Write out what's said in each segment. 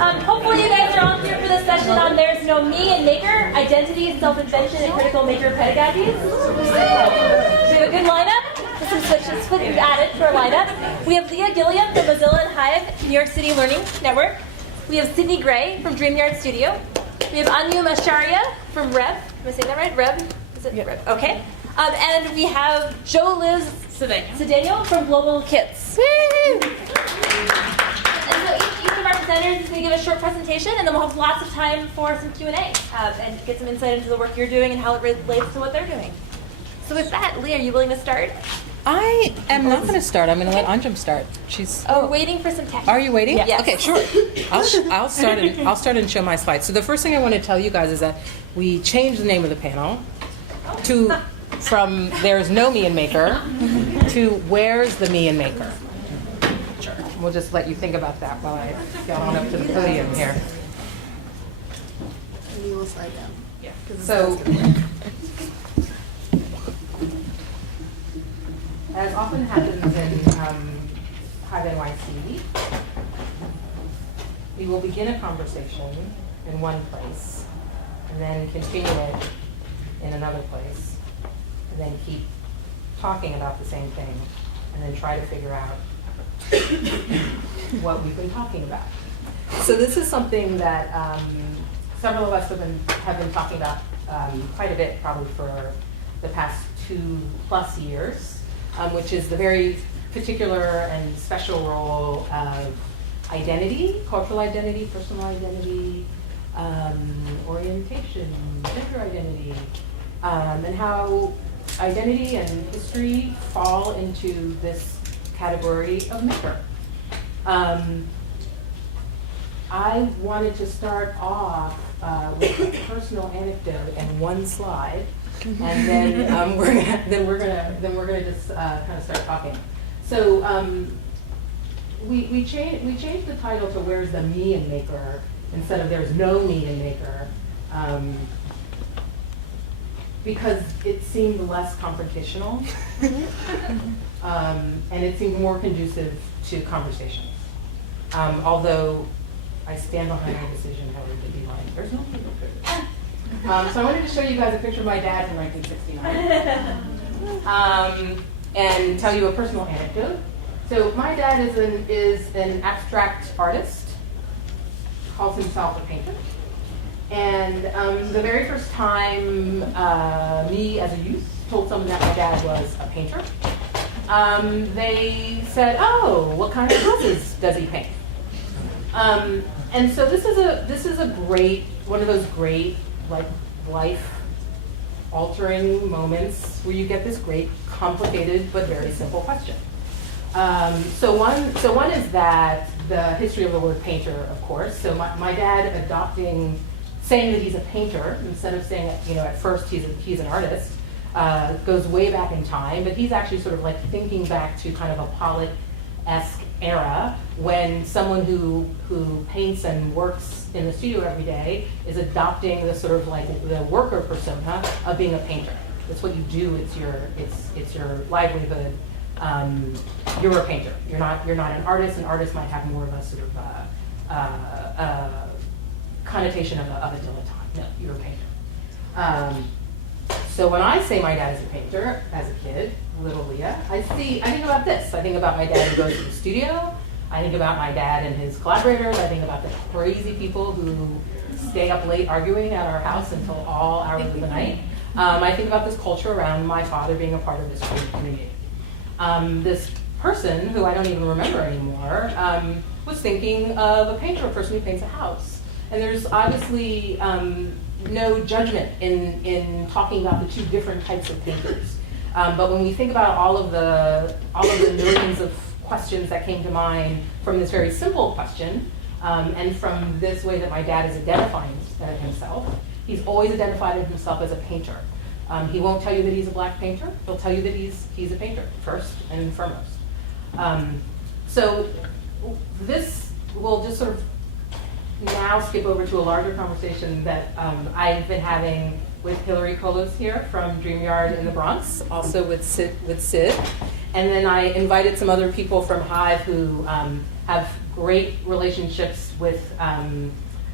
Hopefully you guys are all here for this session on There's No Me in Maker, Identity, Self-Invention, and Critical Maker Pedagogies. We have a good lineup with some switches added to our lineup. We have Leah Gilliam from Mozilla and Hive, New York City Learning Network. We have Cydney Gray from StreamYard Studio. We have Anjum Asharia from Rev. Am I saying that right? Rev? Is it Rev? Okay. And we have Joliz Cedeno from Global Kits. Woo! And so each of our presenters is going to give a short presentation, and then we'll have lots of time for some Q&A and get some insight into the work you're doing and how it relates to what they're doing. So with that, Leah, are you willing to start? I am not going to start. I'm going to let Anjum start. We're waiting for some tech. Are you waiting? Yes. Okay, sure. I'll start and show my slides. So the first thing I want to tell you guys is that we changed the name of the panel from There's No Me in Maker to Where's the Me in Maker. We'll just let you think about that while I get on up to the podium here. And you will slide down. Yeah. So, as often happens in Hive NYC, we will begin a conversation in one place and then continue it in another place and then keep talking about the same thing and then try to figure out what we've been talking about. So this is something that several of us have been talking about quite a bit, probably for the past 2+ years, which is the very particular and special role of identity, cultural identity, personal identity, orientation, gender identity, and how identity and history fall into this category of maker. I wanted to start off with a personal anecdote and one slide, and then we're gonna just kind of start talking. So we changed the title to Where's the Me in Maker instead of There's No Me in Maker, because it seemed less confrontational. And it seemed more conducive to conversation. Although I stand behind my decision, however, to be like, there's no people picture. So I wanted to show you guys a picture of my dad from 1969, and tell you a personal anecdote. So my dad is an abstract artist, calls himself a painter. And the very first time me as a youth told someone that my dad was a painter, they said, "Oh, what kind of houses does he paint?" And so this is a great, one of those great, like, life-altering moments where you get this great, complicated but very simple question. So one is that the history of the word painter, of course. So my dad saying that he's a painter instead of saying that, at first he's an artist. Goes way back in time, but he's actually sort of like thinking back to kind of a Pollock-esque era when someone who paints and works in the studio every day is adopting the sort of like the worker persona of being a painter. That's what you do. It's your livelihood. You're a painter. You're not an artist. An artist might have more of a sort of connotation of a dilettante. No, you're a painter. So when I say my dad is a painter, as a kid, little Leah, I think about this. I think about my dad who goes to the studio. I think about my dad and his collaborators. I think about the crazy people who stay up late arguing at our house until all hours of the night. I think about this culture around my father being a part of this community. This person, who I don't even remember anymore, was thinking of a painter, a person who paints a house. And there's obviously no judgment in talking about the two different types of painters. But when we think about all of the millions of questions that came to mind from this very simple question, and from this way that my dad is identifying himself, he's always identified himself as a painter. He won't tell you that he's a black painter. He'll tell you that he's a painter, first and foremost. So this will just sort of now skip over to a larger conversation that I've been having with Hillary Colos here from StreamYard in the Bronx, also with Sid. And then I invited some other people from Hive who have great relationships with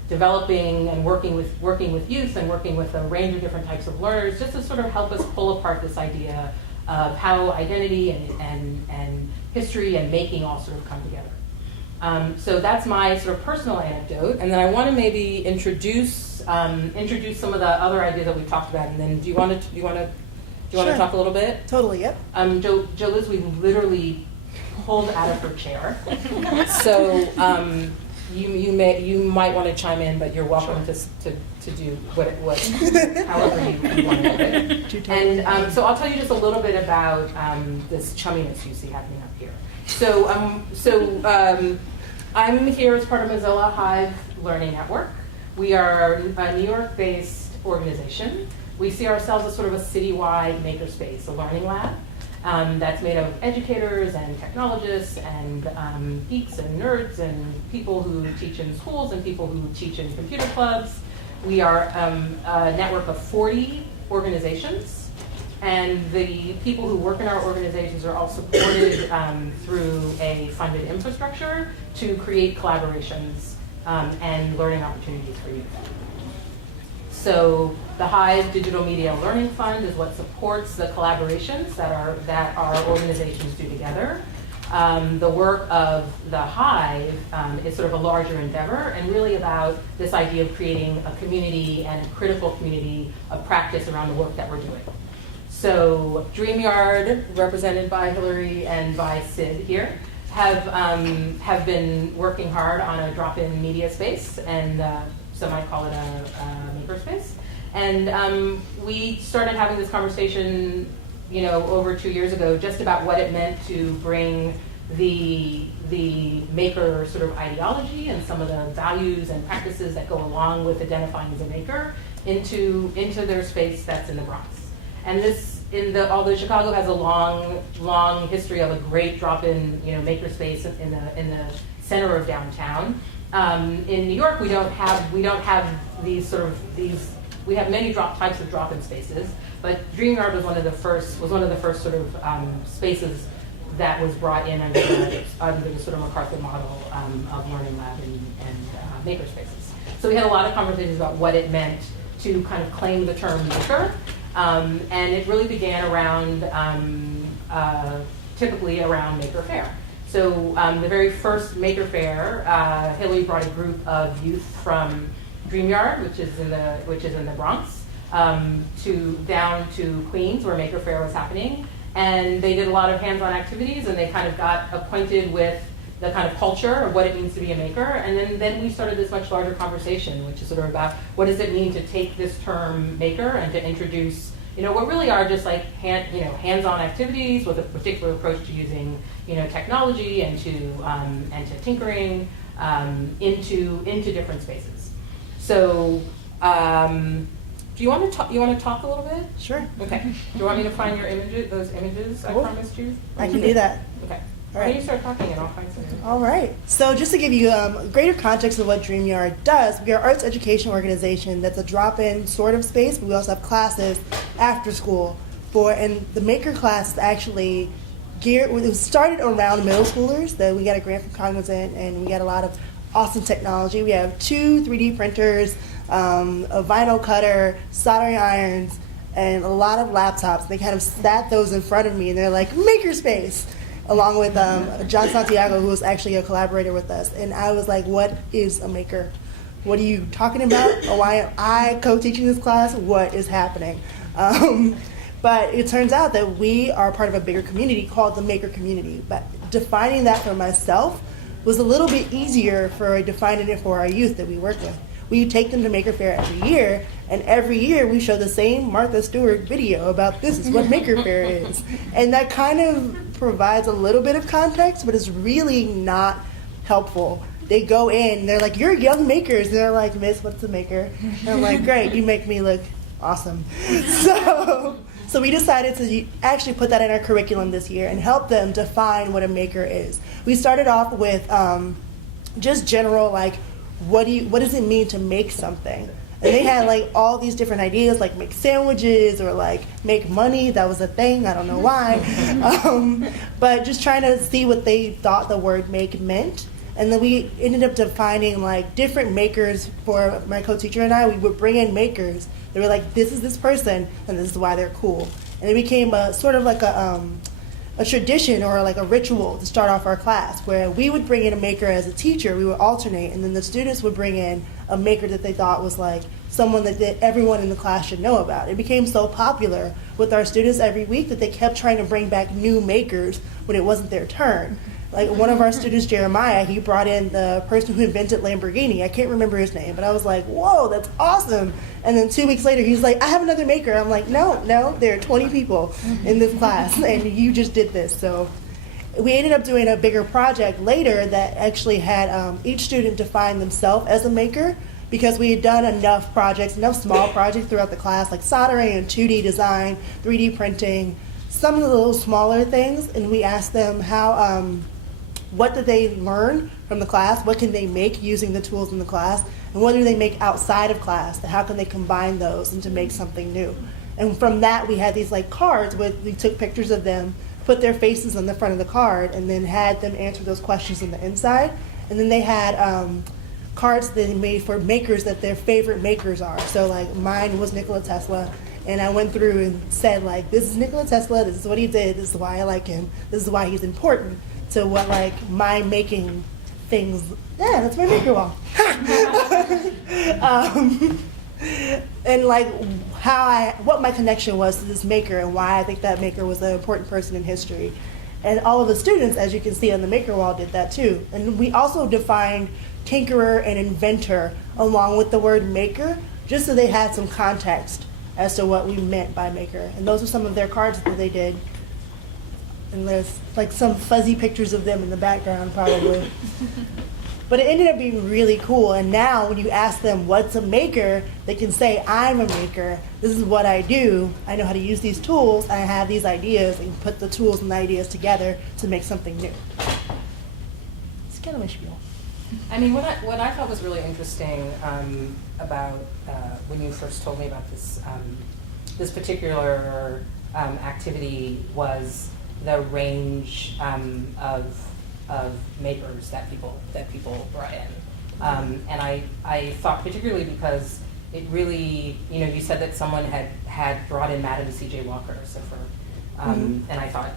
developing and working with youth and working with a range of different types of learners, just to sort of help us pull apart this idea of how identity and history and making all sort of come together. So that's my sort of personal anecdote, and then I want to maybe introduce some of the other ideas that we've talked about, and then do you want to Sure. talk a little bit? Totally, yep. Joliz, we literally pulled out of her chair, so you might want to chime in, but you're welcome to do what however you want to do it. And so I'll tell you just a little bit about this chumminess you see happening up here. So I'm here as part of Mozilla Hive Learning Network. We are a New York-based organization. We see ourselves as sort of a citywide makerspace, a learning lab that's made of educators and technologists and geeks and nerds and people who teach in schools and people who teach in computer clubs. We are a network of 40 organizations, and the people who work in our organizations are all supported through a funded infrastructure to create collaborations and learning opportunities for youth. So the Hive Digital Media Learning Fund is what supports the collaborations that our organizations do together. The work of the Hive is sort of a larger endeavor and really about this idea of creating a community and a critical community of practice around the work that we're doing. So DreamYard, represented by Hillary and by Sid here, have been working hard on a drop-in media space, and some might call it a makerspace. And we started having this conversation, over 2 years ago, just about what it meant to bring the maker sort of ideology and some of the values and practices that go along with identifying as a maker into their space that's in the Bronx. And although Chicago has a long history of a great drop-in, makerspace in the center of downtown, in New York we don't have these. We have many types of drop-in spaces, but DreamYard was one of the first sort of spaces that was brought in under the sort of MacArthur model of learning lab and maker spaces. So we had a lot of conversations about what it meant to kind of claim the term maker, and it really began around typically around Maker Faire. So the very first Maker Faire, Hillary brought a group of youth from DreamYard, which is in the Bronx, down to Queens, where Maker Faire was happening, and they did a lot of hands-on activities, and they kind of got acquainted with the kind of culture of what it means to be a maker, and then we started this much larger conversation, which is sort of about what does it mean to take this term maker and to introduce, what really are just like hands-on activities with a particular approach to using, technology and to tinkering into different spaces. So, do you want to talk a little bit? Sure. Okay. Do you want me to find those images I promised you? I can do that. Okay. All right. You start talking and I'll find something. All right. So just to give you greater context of what DreamYard does, we are an arts education organization that's a drop-in sort of space, but we also have classes after school and the maker class is actually it was started around middle schoolers. That we got a grant from Cognizant, and we got a lot of awesome technology. We have 2 3D printers, a vinyl cutter, soldering irons, and a lot of laptops. They kind of sat those in front of me, and they're like, makerspace, along with John Santiago, who was actually a collaborator with us. And I was like, what is a maker? What are you talking about? Why am I co-teaching this class? What is happening? But it turns out that we are part of a bigger community called the maker community. But defining that for myself was a little bit easier for defining it for our youth that we work with. We take them to Maker Faire every year, and every year we show the same Martha Stewart video about this is what Maker Faire is. And that kind of provides a little bit of context, but it's really not helpful. They go in, they're like, you're young makers. And they're like, Miss, what's a maker? And I'm like, great, you make me look awesome. So we decided to actually put that in our curriculum this year and help them define what a maker is. We started off with just general, like, what does it mean to make something? And they had like all these different ideas, like make sandwiches or like make money. That was a thing. I don't know why. But just trying to see what they thought the word make meant. And then we ended up defining like different makers for my co-teacher and I. We would bring in makers. They were like, this is this person, and this is why they're cool. And it became a sort of like a tradition or like a ritual to start off our class, where we would bring in a maker as a teacher. We would alternate, and then the students would bring in a maker that they thought was like someone that everyone in the class should know about. It became so popular with our students every week that they kept trying to bring back new makers when it wasn't their turn. Like one of our students, Jeremiah, he brought in the person who invented Lamborghini. I can't remember his name, but I was like, whoa, that's awesome. And then 2 weeks later, he's like, I have another maker. I'm like, no, there are 20 people in this class, and you just did this. So we ended up doing a bigger project later that actually had each student define themselves as a maker, because we had done enough projects, enough small projects throughout the class, like soldering and 2D design, 3D printing, some of the little smaller things, and we asked them how, what did they learn from the class, what can they make using the tools in the class, and what do they make outside of class, and how can they combine those and to make something new. And from that, we had these like cards where we took pictures of them, put their faces on the front of the card, and then had them answer those questions on the inside. And then they had cards that they made for makers that their favorite makers are. So like mine was Nikola Tesla, and I went through and said like, this is Nikola Tesla, this is what he did, this is why I like him, this is why he's important to what like my making things. Yeah, that's my maker wall. And like what my connection was to this maker and why I think that maker was an important person in history. And all of the students, as you can see on the maker wall, did that too. And we also defined tinkerer and inventor along with the word maker, just so they had some context as to what we meant by maker. And those are some of their cards that they did. And there's like some fuzzy pictures of them in the background probably. But it ended up being really cool. And now when you ask them what's a maker, they can say, I'm a maker, this is what I do, I know how to use these tools, I have these ideas, and put the tools and the ideas together to make something new. It's kind of my spiel. I mean, what I thought was really interesting about when you first told me about this this particular activity was the range of makers that people brought in, and I thought particularly because it really, you know, you said that someone had brought in Madam C.J. Walker, so for. And I thought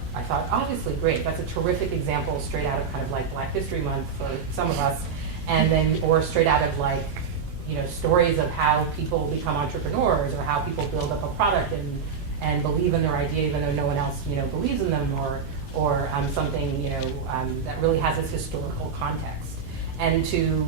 obviously great. That's a terrific example straight out of kind of like Black History Month for some of us, and then or straight out of like, you know, stories of how people become entrepreneurs or how people build up a product and believe in their idea even though no one else, you know, believes in them, or something, you know, that really has this historical context. And to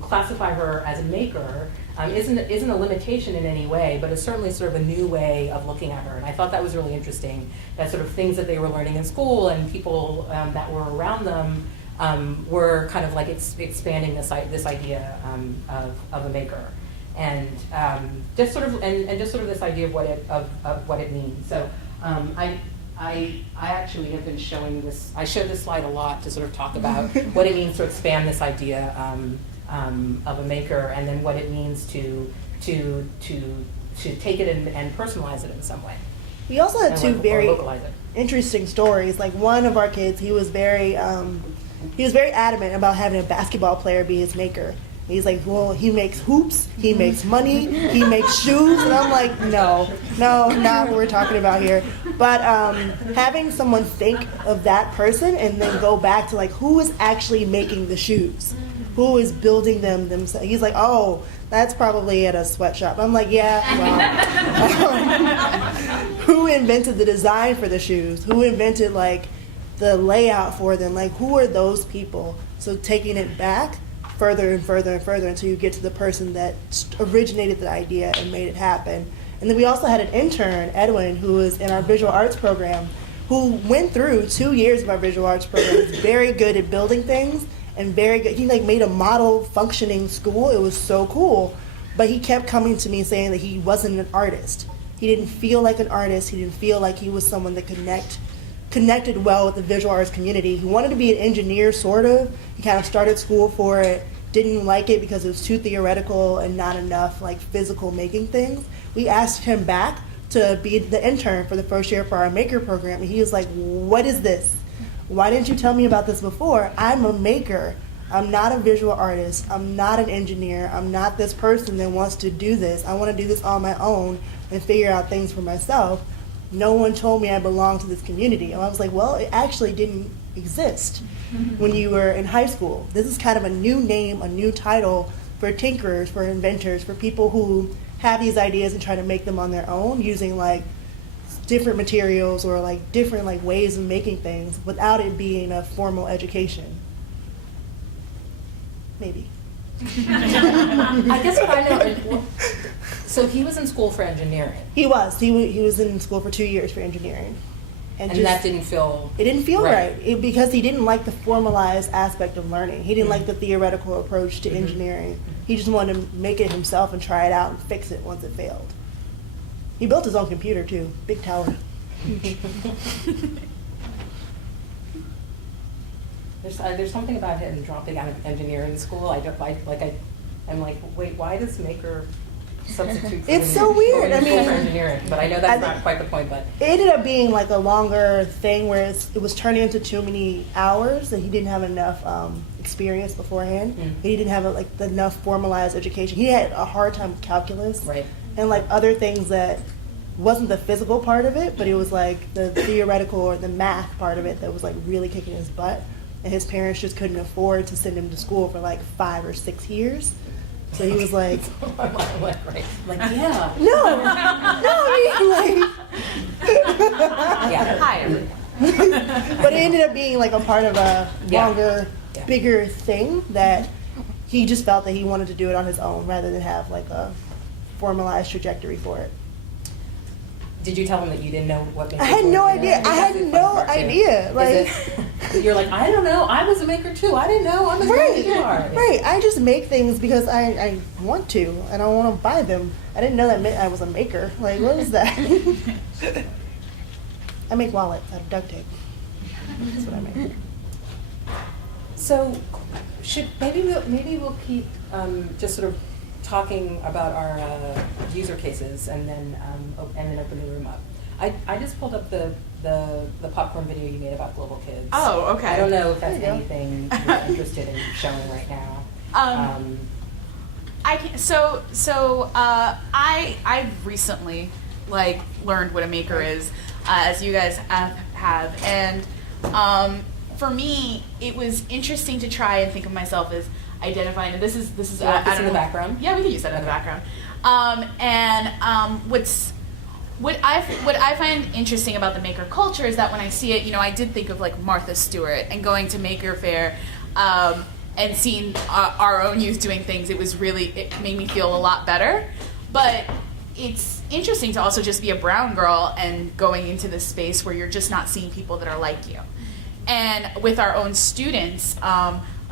classify her as a maker isn't a limitation in any way, but it's certainly sort of a new way of looking at her. And I thought that was really interesting, that sort of things that they were learning in school and people that were around them were kind of like expanding this idea of a maker, and just sort of this idea of what it means. So I actually have been showing this. I show this slide a lot to sort of talk about what it means to expand this idea of a maker, and then what it means to take it and personalize it in some way. We also had two very localize it. interesting stories. Like one of our kids, he was very adamant about having a basketball player be his maker. He's like, well, he makes hoops, he makes money, he makes shoes, and I'm like, no, not what we're talking about here. But having someone think of that person and then go back to like, who is actually making the shoes? Who is building them themselves? He's like, oh, that's probably at a sweatshop. I'm like, yeah, well. Who invented the design for the shoes? Who invented like the layout for them? Like, who are those people? So taking it back further and further and further until you get to the person that originated the idea and made it happen. And then we also had an intern, Edwin, who was in our visual arts program, who went through 2 years of our visual arts program. He was very good at building things and very good. He like made a model functioning school. It was so cool. But he kept coming to me saying that he wasn't an artist. He didn't feel like an artist. He didn't feel like he was someone that connected well with the visual arts community. He wanted to be an engineer, sort of. He kind of started school for it, didn't like it because it was too theoretical and not enough like physical making things. We asked him back to be the intern for the first year for our maker program, and he was like, what is this? Why didn't you tell me about this before? I'm a maker. I'm not a visual artist. I'm not an engineer. I'm not this person that wants to do this. I want to do this on my own and figure out things for myself. No one told me I belonged to this community. And I was like, well, it actually didn't exist when you were in high school. This is kind of a new name, a new title for tinkerers, for inventors, for people who have these ideas and try to make them on their own using like different materials or like different like ways of making things without it being a formal education. Maybe. I guess what I know, so he was in school for engineering. He was. He was in school for 2 years for engineering. And just, that didn't feel... It didn't feel right. Because he didn't like the formalized aspect of learning. He didn't like the theoretical approach to engineering. He just wanted to make it himself and try it out and fix it once it failed. He built his own computer too. Big tower. There's something about him dropping out of engineering school. I'm like, wait, why does Maker substitute for It's so weird. I mean, for engineering? But I know that's not quite the point. But it ended up being like a longer thing where it was turning into too many hours, and he didn't have enough experience beforehand. He didn't have enough formalized education. He had a hard time with calculus, right, and like other things that wasn't the physical part of it, but it was like the theoretical or the math part of it that was like really kicking his butt. And his parents just couldn't afford to send him to school for like 5 or 6 years. So he was like, yeah. No, I mean, yeah, higher. But it ended up being like a part of a longer, bigger thing that he just felt that he wanted to do it on his own rather than have like a formalized trajectory for it. Did you tell him that you didn't know what maker? I had no idea. I had no idea. Like, you're like, I don't know. I was a maker too. I didn't know. I'm as good as you are. Right. I just make things because I want to, and I want to buy them. I didn't know that meant I was a maker. Like, what is that? I make wallets out of duct tape. That's what I make. So, maybe we'll keep just sort of talking about our user cases and then open the room up. I just pulled up the popcorn video you made about global kids. Oh, okay. I don't know if that's anything you're interested in showing right now. I can, I've recently learned what a maker is, as you guys have, and for me it was interesting to try and think of myself as identifying, and this is I don't know, in the background. Yeah, we can use that in the background. What I find interesting about the maker culture is that when I see it, I did think of like Martha Stewart and going to Maker Faire and seeing our own youth doing things. It made me feel a lot better. But it's interesting to also just be a brown girl and going into this space where you're just not seeing people that are like you. And with our own students,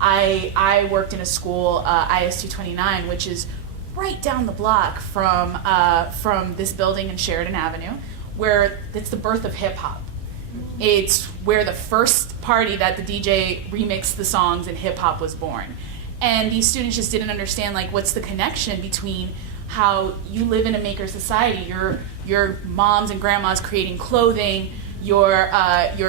I worked in a school, IS 229, which is right down the block from this building in Sheridan Avenue, where it's the birth of hip hop. It's where the first party that the DJ remixed the songs and hip hop was born. And these students just didn't understand what's the connection between how you live in a maker society, your moms and grandmas creating clothing, your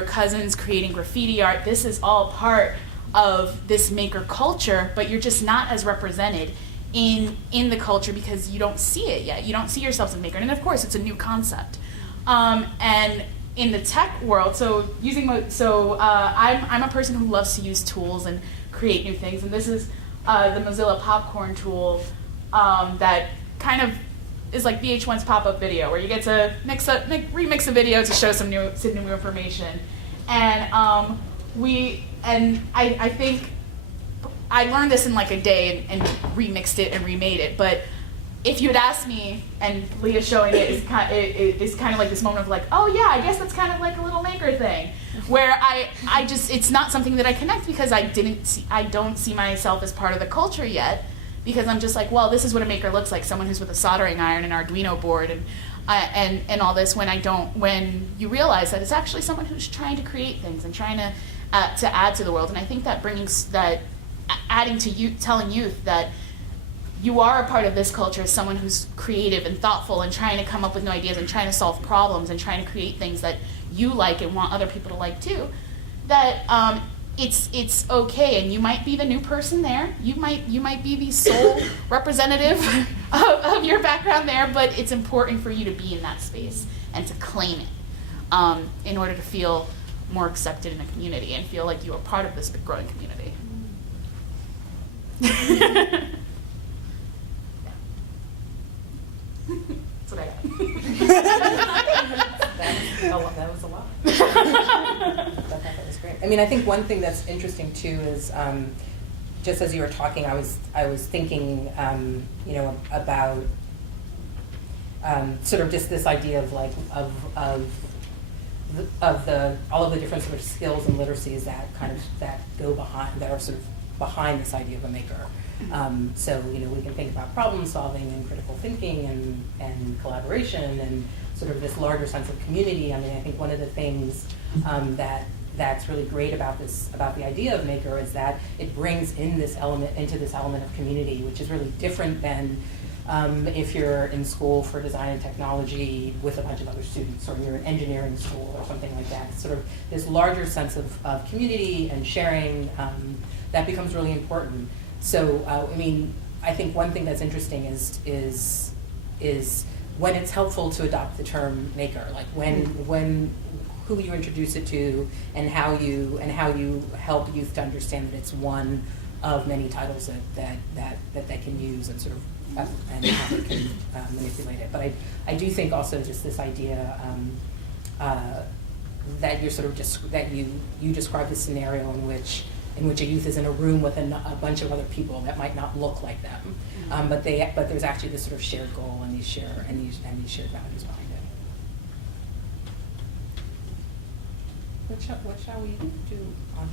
cousins creating graffiti art. This is all part of this maker culture, but you're just not as represented in the culture because you don't see it yet. You don't see yourself as a maker, and of course, it's a new concept. And in the tech world, I'm a person who loves to use tools and create new things, and this is the Mozilla Popcorn tool that kind of is like VH1's pop-up video, where you get to remix a video to show some new information, and I think I learned this in a day and remixed it and remade it. But if you had asked me, and Leah showing it is kind of like this moment of oh yeah, I guess that's kind of like a little maker thing, where I just, it's not something that I connect because I don't see myself as part of the culture yet, because I'm just well, this is what a maker looks like, someone who's with a soldering iron and Arduino board and all this, when you realize that it's actually someone who's trying to create things and trying to add to the world. And I think that adding to youth, telling youth that you are a part of this culture as someone who's creative and thoughtful and trying to come up with new ideas and trying to solve problems and trying to create things that you like and want other people to like too, that it's okay, and you might be the new person there. You might be the sole representative of your background there, but it's important for you to be in that space and to claim it in order to feel more accepted in a community and feel like you are part of this growing community. That's what I got. That was a lot. That was great. I mean, I think one thing that's interesting too is, just as you were talking, I was thinking, about sort of just this idea of like of all of the different sort of skills and literacies that go behind, that are sort of behind this idea of a maker. So we can think about problem solving and critical thinking and collaboration and sort of this larger sense of community. I mean, I think one of the things that's really great about the idea of maker is that it brings into this element of community, which is really different than if you're in school for design and technology with a bunch of other students, or you're in engineering school or something like that. It's sort of this larger sense of community and sharing that becomes really important. So, I mean, I think one thing that's interesting is when it's helpful to adopt the term maker, like when who you introduce it to, and how you help youth to understand that it's one of many titles that they can use and sort of and how they can manipulate it. But I do think also just this idea that you're sort of that you describe the scenario in which a youth is in a room with a bunch of other people that might not look like them, but there's actually this sort of shared goal and these shared values behind it. What shall we do on?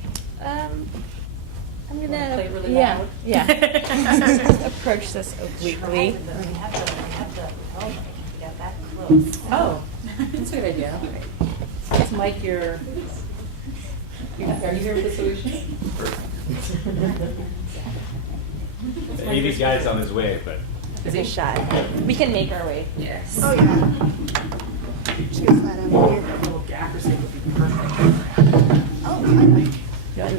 I'm gonna play really loud. approach this obliquely. We have the got that close. Oh, that's a good idea. Let's mic your. Are you here with the solution? The AV guy's on his way, but Is he shy? We can make our way. Yes. Oh yeah. Just get slide over here. A little gaffer stick would be perfect. Oh, I know.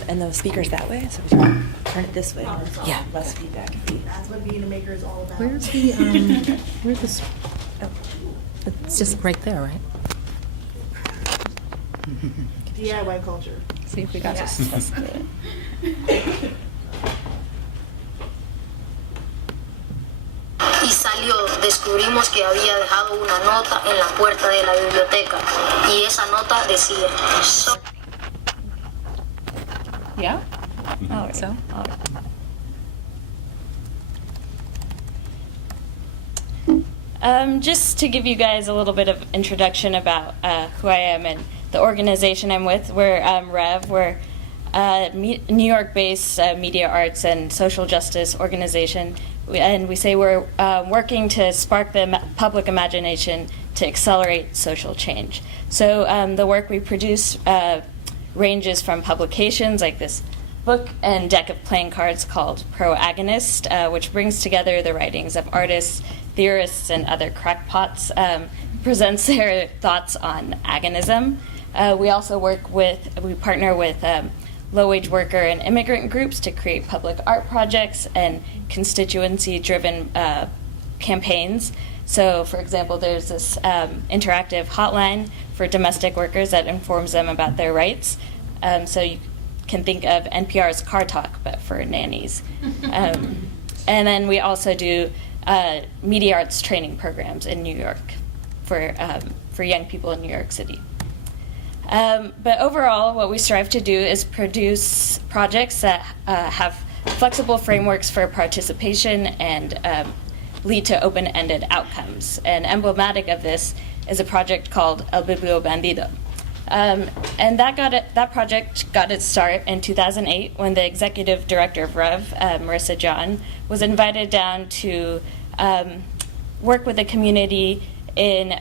And the speaker's that way, so we should turn it this way. Yeah, less feedback. That's what being a maker is all about. Where's the, where's this? Oh, it's just right there, right? DIY culture. See if we got this. Y salió, descubrimos que había dejado una nota en la puerta de la biblioteca y esa nota decía Yeah? All right. So, all right. Just to give you guys a little bit of introduction about who I am and the organization I'm with. We're REV. We're a New York-based media arts and social justice organization. And we say we're working to spark the public imagination to accelerate social change. So the work we produce ranges from publications like this book and deck of playing cards called Proagonist, which brings together the writings of artists, theorists, and other crackpots, presents their thoughts on agonism. We also we partner with low-wage worker and immigrant groups to create public art projects and constituency-driven campaigns. So, for example, there's this interactive hotline for domestic workers that informs them about their rights. So you can think of NPR's Car Talk, but for nannies. And then we also do media arts training programs in New York for young people in New York City. But overall, what we strive to do is produce projects that have flexible frameworks for participation and lead to open-ended outcomes. And emblematic of this is a project called El Biblio Bandido. And that project got its start in 2008 when the executive director of REV, Marissa John, was invited down to work with a community in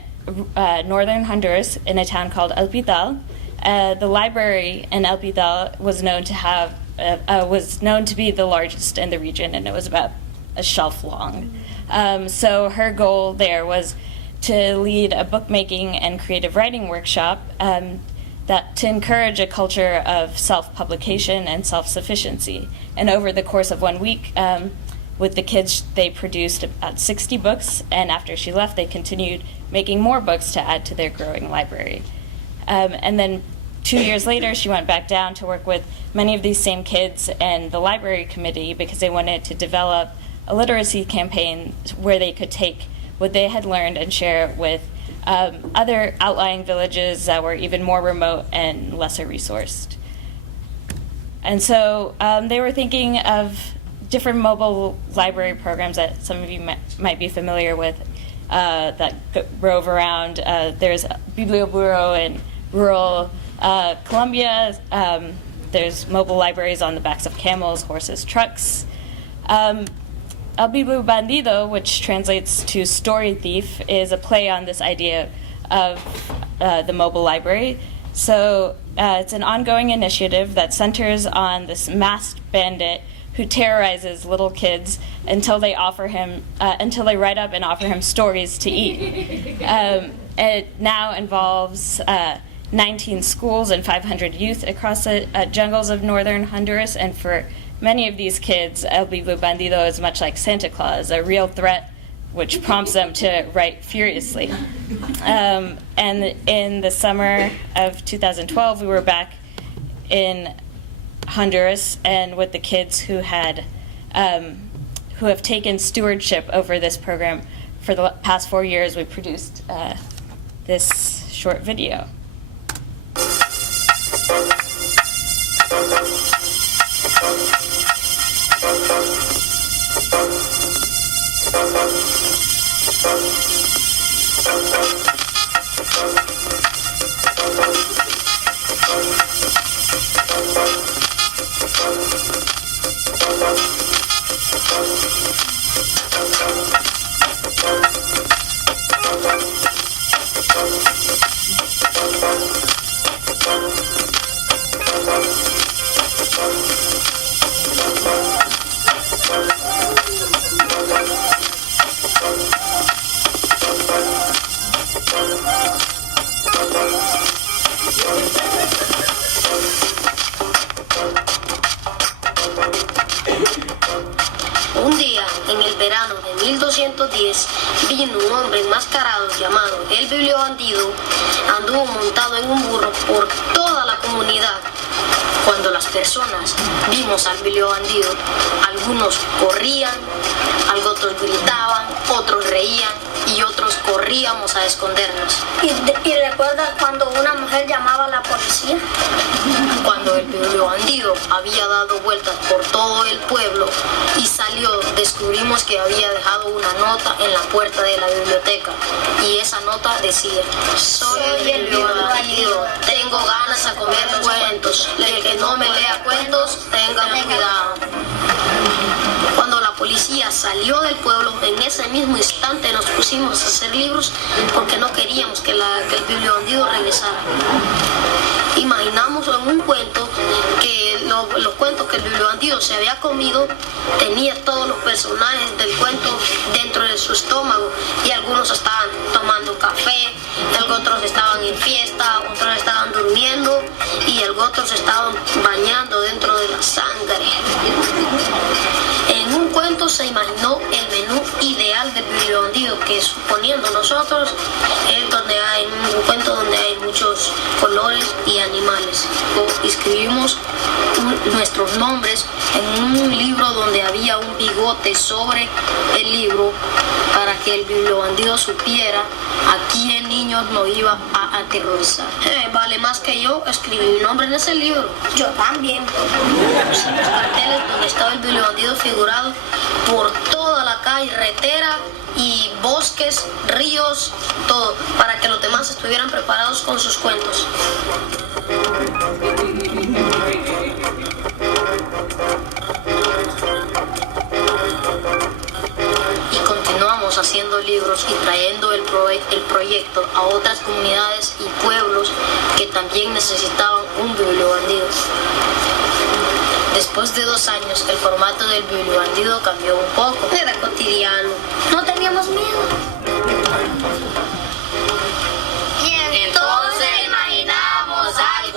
northern Honduras in a town called El Pital. The library in El Pital was known to be the largest in the region, and it was about a shelf long. So her goal there was to lead a bookmaking and creative writing workshop that to encourage a culture of self-publication and self-sufficiency. And over the course of 1 week, with the kids, they produced about 60 books, and after she left, they continued making more books to add to their growing library. And then 2 years later, she went back down to work with many of these same kids and the library committee because they wanted to develop a literacy campaign where they could take what they had learned and share it with other outlying villages that were even more remote and lesser resourced. And so they were thinking of different mobile library programs that some of you might be familiar with that rove around. There's Bibliobureau in rural Colombia. There's mobile libraries on the backs of camels, horses, trucks. El Biblu Bandido, which translates to story thief, is a play on this idea of the mobile library. So it's an ongoing initiative that centers on this masked bandit who terrorizes little kids until they write up and offer him stories to eat. It now involves 19 schools and 500 youth across the jungles of northern Honduras, and for many of these kids, El Biblu Bandido is much like Santa Claus, a real threat which prompts them to write furiously. And in the summer of 2012, we were back in Honduras and with the kids who have taken stewardship over this program for the past 4 years. We produced this short video. Un día, en el verano de 1210, vino un hombre enmascarado llamado el Bibliobandido. Anduvo montado en un burro por toda la comunidad. Cuando las personas vimos al Bibliobandido, algunos corrían, otros gritaban, otros reían y otros corríamos a escondernos. ¿Y recuerdas cuando una mujer llamaba a la policía? Cuando el Bibliobandido había dado vueltas por todo el pueblo y salió, descubrimos que había dejado una nota en la puerta de la biblioteca. Y esa nota decía: soy el Bibliobandido, tengo ganas a comer cuentos. El que no me lea cuentos, tenga cuidado. Cuando la policía salió del pueblo, en ese mismo instante nos pusimos a hacer libros porque no queríamos que el Bibliobandido regresara. Imaginamos en un cuento que los cuentos que el Bibliobandido se había comido tenía todos los personajes del cuento dentro de su estómago, y algunos estaban tomando café, otros estaban en fiesta, otros estaban durmiendo y otros estaban bañando dentro de la sangre. En un cuento se imaginó el menú ideal del Bibliobandido, que suponiendo nosotros es un cuento donde hay muchos colores y animales. Escribimos nuestros nombres en un libro donde había un bigote sobre el libro para que el Bibliobandido supiera a quién niños no iba a aterrorizar. Vale más que yo, escribí mi nombre en ese libro. Yo también. Pusimos carteles donde estaba el Bibliobandido figurado por toda la carretera y bosques, ríos, todo, para que los demás estuvieran preparados con sus cuentos. Y continuamos haciendo libros y trayendo el proyecto a otras comunidades y pueblos que también necesitaban un Bibliobandido. Después de 2 años, el formato del Bibliobandido cambió un poco. Era cotidiano. No teníamos miedo. Y entonces imaginamos algo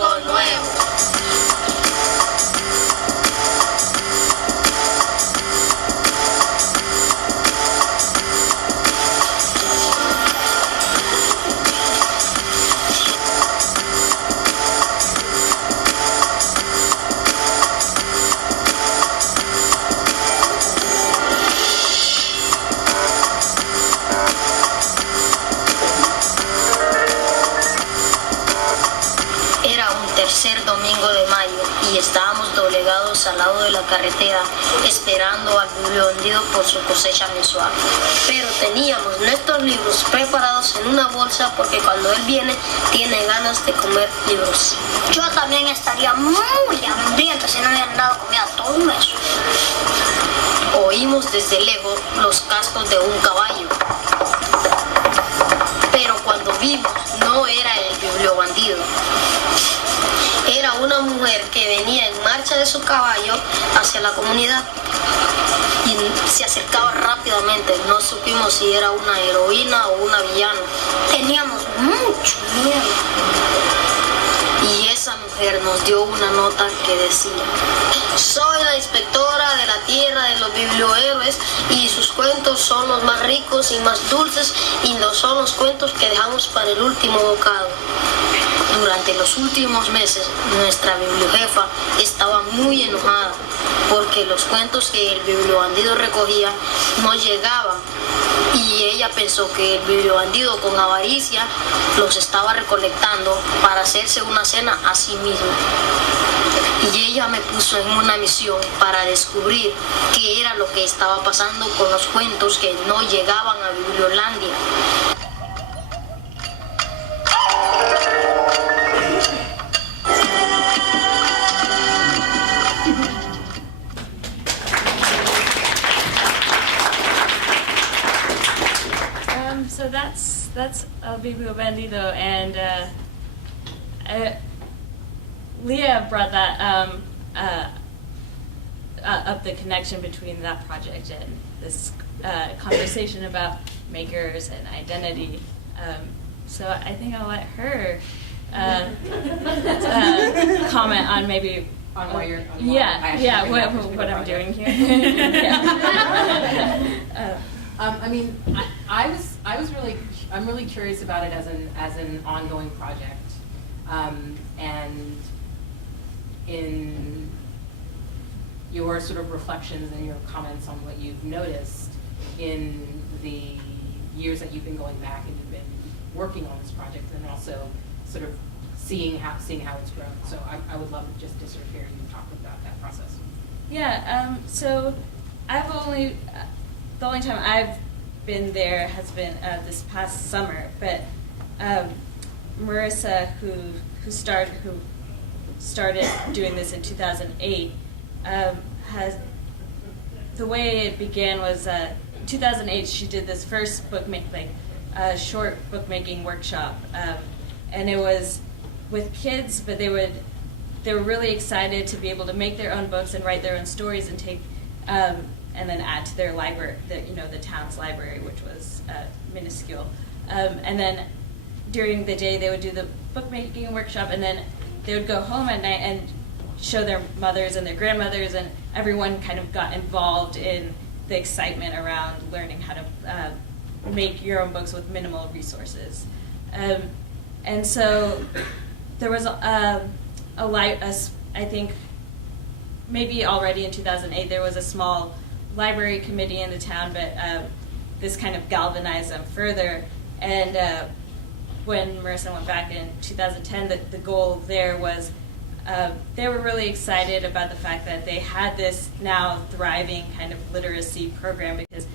sentábamos al lado de la carretera esperando al bibliobandido por su cosecha mensual. Pero teníamos nuestros libros preparados en una bolsa porque cuando él viene tiene ganas de comer libros. Yo también estaría muy hambrienta si no me hubieran dado comida todo un mes. Oímos desde lejos los cascos de un caballo. Pero cuando vimos, no era el bibliobandido. Era una mujer que venía en marcha de su caballo hacia la comunidad y se acercaba rápidamente. No supimos si era una heroína o una villana. Teníamos mucho miedo. Y esa mujer nos dio una nota que decía: soy la inspectora de la tierra de los bibliohéroes y sus cuentos son los más ricos y más dulces y no son los cuentos que dejamos para el último bocado. Durante los últimos meses, nuestra bibliojefa estaba muy enojada porque los cuentos que el bibliobandido recogía no llegaban y ella pensó que el bibliobandido con avaricia los estaba recolectando para hacerse una cena a sí mismo. Y ella me puso en una misión para descubrir qué era lo que estaba pasando con los cuentos que no llegaban a Bibliolandia. So that's El Biblio Bandido, and Leah brought that up, the connection between that project and this conversation about makers and identity. So I think I'll let her comment on maybe On why you're. what I'm doing here. Yeah. I mean, I'm really curious about it as an ongoing project, and in your sort of reflections and your comments on what you've noticed in the years that you've been going back and you've been working on this project, and also sort of seeing how it's grown. So I would love just to sort of hear you talk about that process. Yeah. So I've only. The only time I've been there has been this past summer, but Marissa, who started doing this in 2008, has the way it began was 2008. She did this first short bookmaking workshop, and it was with kids, but they were really excited to be able to make their own books and write their own stories and take. And then add to their library, the town's library, which was minuscule. And then during the day, they would do the bookmaking workshop, and then they would go home at night and show their mothers and their grandmothers, and everyone kind of got involved in the excitement around learning how to make your own books with minimal resources. And so there was I think maybe already in 2008 there was a small library committee in the town, but this kind of galvanized them further. And when Marissa went back in 2010, the goal there was they were really excited about the fact that they had this now thriving kind of literacy program, because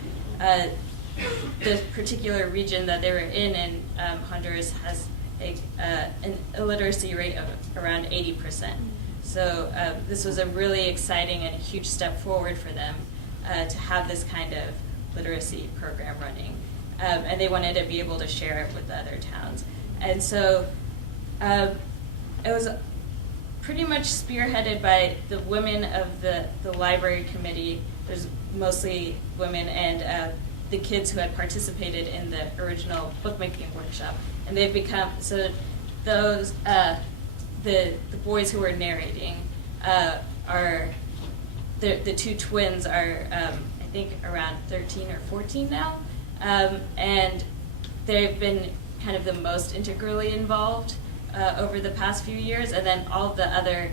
the particular region that they were in Honduras has an illiteracy rate of around 80%. So this was a really exciting and a huge step forward for them to have this kind of literacy program running. And they wanted to be able to share it with the other towns. And so it was pretty much spearheaded by the women of the library committee. There's mostly women, and the kids who had participated in the original bookmaking workshop. And they've become, so those, the boys who were narrating are, the two twins are, I think, around 13 or 14 now. And they've been kind of the most integrally involved over the past few years. And then all the other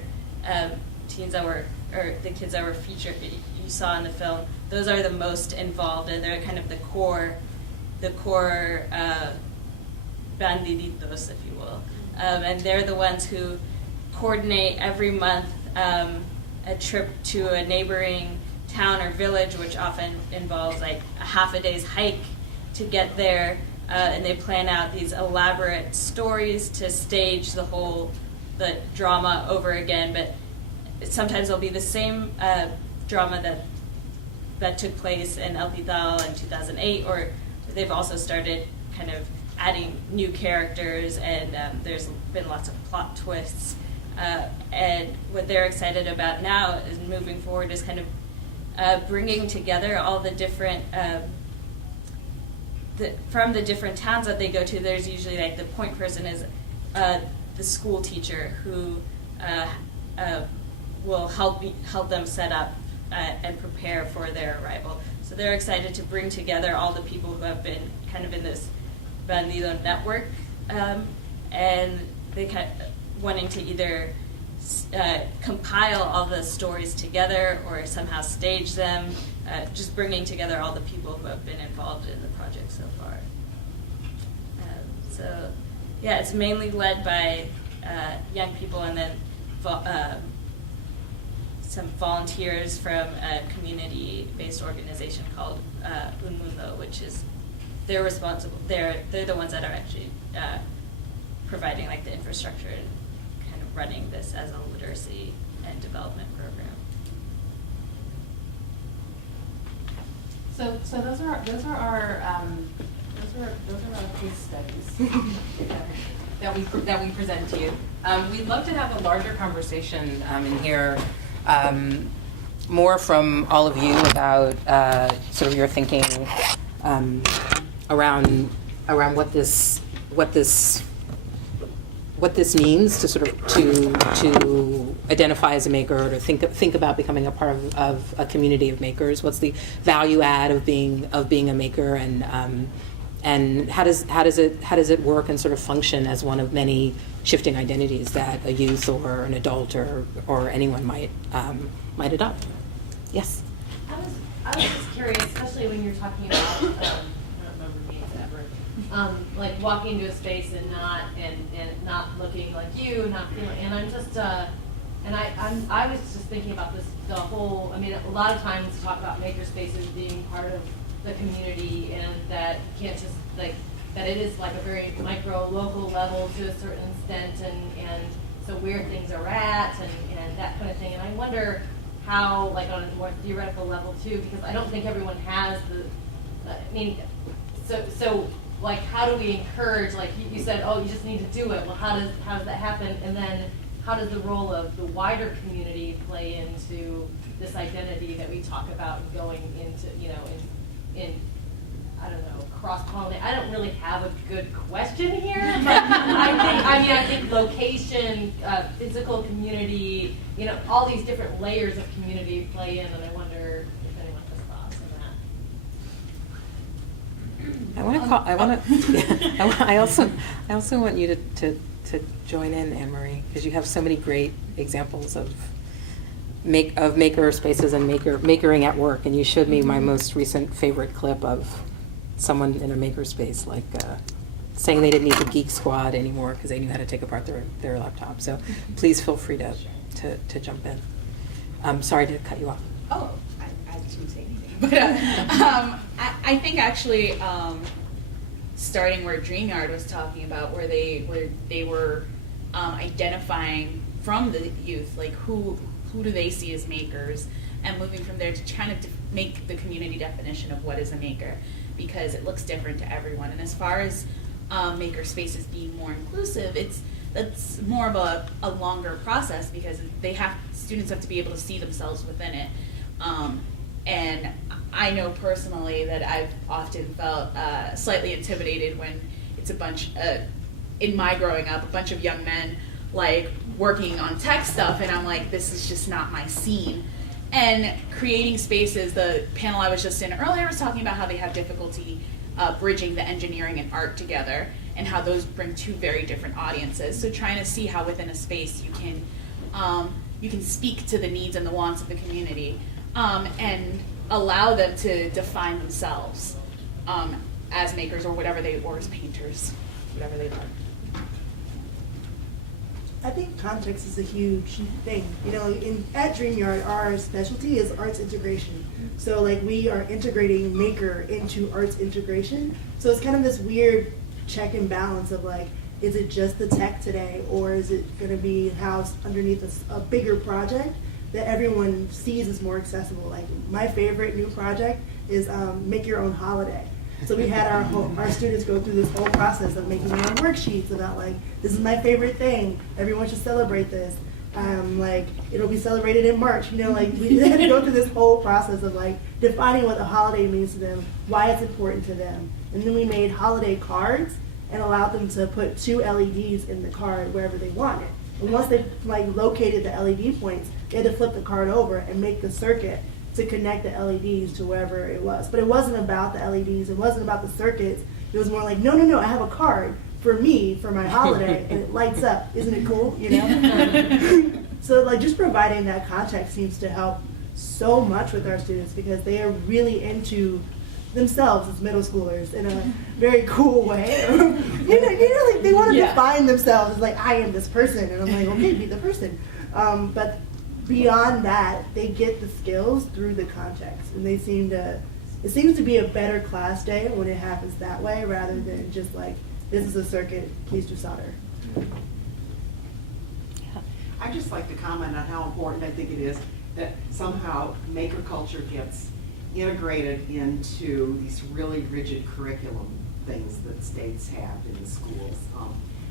teens that were, or the kids that were featured, you saw in the film, those are the most involved, and they're kind of the core bandiditos, if you will. And they're the ones who coordinate every month a trip to a neighboring town or village, which often involves like a half a day's hike to get there, and they plan out these elaborate stories to stage the drama over again. But sometimes it'll be the same drama that took place in El Pital in 2008, or they've also started kind of adding new characters, and there's been lots of plot twists. And what they're excited about now is moving forward is kind of bringing together all the different, from the different towns that they go to. There's usually like the point person is the school teacher who will help them set up and prepare for their arrival. So they're excited to bring together all the people who have been kind of in this Bandido network, and they wanting to either compile all the stories together or somehow stage them, just bringing together all the people who have been involved in the project so far. So yeah, it's mainly led by young people, and then some volunteers from a community-based organization called Un Mundo, which is they're responsible. They're the ones that are actually providing like the infrastructure and kind of running this as a literacy and development program. So those are our case studies that we present to you. We'd love to have a larger conversation in here, more from all of you about sort of your thinking around what this means to sort of to identify as a maker, or to think about becoming a part of a community of makers. What's the value add of being a maker, and how does it work and sort of function as one of many shifting identities that a youth or an adult or anyone might adopt? Yes. I was just curious, especially when you're talking about I don't remember names ever, like walking into a space and not looking like you, not feeling, and I'm just I was just thinking about this, the whole. I mean, a lot of times we talk about maker spaces being part of the community, and that you can't just like that it is like a very micro local level to a certain extent, and so where things are at and that kind of thing. And I wonder how, like on a more theoretical level too, because I don't think everyone has the. I mean, so like how do we encourage? Like you said, oh, you just need to do it. Well, how does that happen? And then how does the role of the wider community play into this identity that we talk about going into, in I don't know, cross-pollinate? I don't really have a good question here, but I think location, physical community, all these different layers of community play in, and I wonder if anyone has thoughts on that. I also want you to join in, AnnMarie, because you have so many great examples of maker spaces and makering at work, and you showed me my most recent favorite clip of someone in a maker space, like saying they didn't need the Geek Squad anymore because they knew how to take apart their laptop. So please feel free to jump in. I'm sorry to cut you off. Oh, I didn't say anything, but I think actually starting where DreamYard was talking about, where they were identifying from the youth, like who do they see as makers, and moving from there to trying to make the community definition of what is a maker, because it looks different to everyone. And as far as maker spaces being more inclusive, that's more of a longer process, because students have to be able to see themselves within it. And I know personally that I've often felt slightly intimidated when it's a bunch, in my growing up, a bunch of young men like working on tech stuff, and I'm like, this is just not my scene. And creating spaces, the panel I was just in earlier was talking about how they have difficulty bridging the engineering and art together, and how those bring two very different audiences. So trying to see how within a space you can speak to the needs and the wants of the community, and allow them to define themselves as makers or as painters, whatever they love. I think context is a huge thing. You know, at DreamYard, our specialty is arts integration. So like we are integrating maker into arts integration. So it's kind of this weird check and balance of like, is it just the tech today, or is it going to be housed underneath a bigger project that everyone sees as more accessible? Like my favorite new project is Make Your Own Holiday. So we had our students go through this whole process of making their own worksheets about like, this is my favorite thing, everyone should celebrate this. Like it'll be celebrated in March, you know, like we had to go through this whole process of like defining what the holiday means to them, why it's important to them. And then we made holiday cards and allowed them to put 2 LEDs in the card wherever they wanted. And once they like located the LED points, they had to flip the card over and make the circuit to connect the LEDs to wherever it was. But it wasn't about the LEDs, it wasn't about the circuits. It was more like, no, I have a card for me, for my holiday, and it lights up. Isn't it cool, you know? So like just providing that context seems to help so much with our students because they are really into themselves as middle schoolers in a very cool way. you know, like they want to define themselves as like, I am this person, and I'm like, okay, be the person. But beyond that, they get the skills through the context, and it seems to be a better class day when it happens that way rather than just like, this is a circuit, please do solder. I'd just like to comment on how important I think it is that somehow maker culture gets integrated into these really rigid curriculum things that states have in the schools.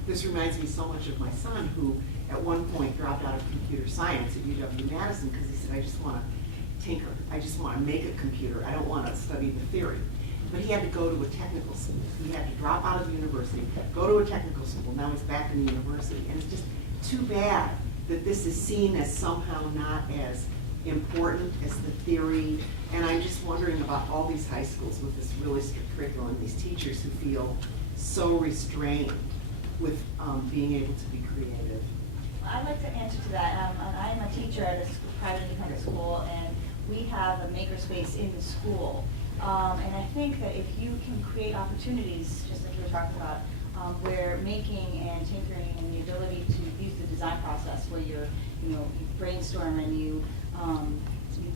This reminds me so much of my son, who at one point dropped out of computer science at UW-Madison because he said, I just want to tinker, I just want to make a computer, I don't want to study the theory. But he had to go to a technical school. He had to drop out of the university, go to a technical school. Now he's back in the university. And it's just too bad that this is seen as somehow not as important as the theory. And I'm just wondering about all these high schools with this really strict curriculum, these teachers who feel so restrained with being able to be creative. I'd like to answer to that. I'm a teacher at a private independent school, and we have a makerspace in the school. And I think that if you can create opportunities, just like you were talking about, where making and tinkering and the ability to use the design process, where you brainstorm and you